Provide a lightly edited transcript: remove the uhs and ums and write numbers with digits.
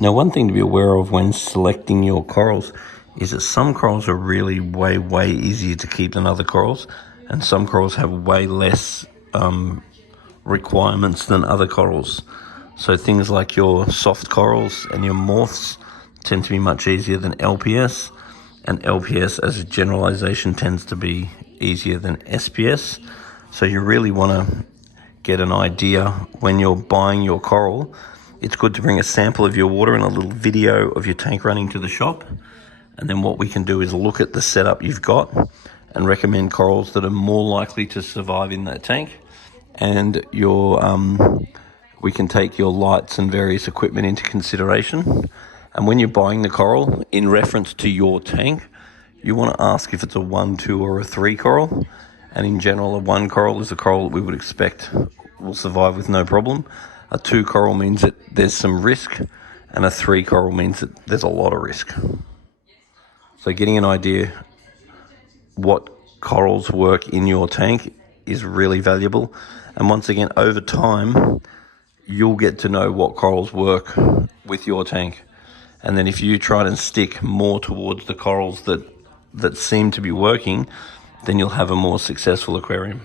Now, one thing to be aware of when selecting your corals is that some corals are really way easier to keep than other corals, and some corals have way less requirements than other corals. So things like your soft corals and your morphs tend to be much easier than LPS, and LPS as a generalization tends to be easier than SPS. So you really want to get an idea when you're buying your coral. It's good to bring a sample of your water and a little video of your tank running to the shop. And then what we can do is look at the setup you've got and recommend corals that are more likely to survive in that tank. And we can take your lights and various equipment into consideration. And when you're buying the coral, in reference to your tank, you want to ask if it's a 1, 2, or a 3 coral. And in general, a 1 coral is a coral that we would expect will survive with no problem. A 2 coral means that there's some risk, and a 3 coral means that there's a lot of risk. So getting an idea what corals work in your tank is really valuable. And once again, over time, you'll get to know what corals work with your tank. And then if you try and stick more towards the corals that seem to be working, then you'll have a more successful aquarium.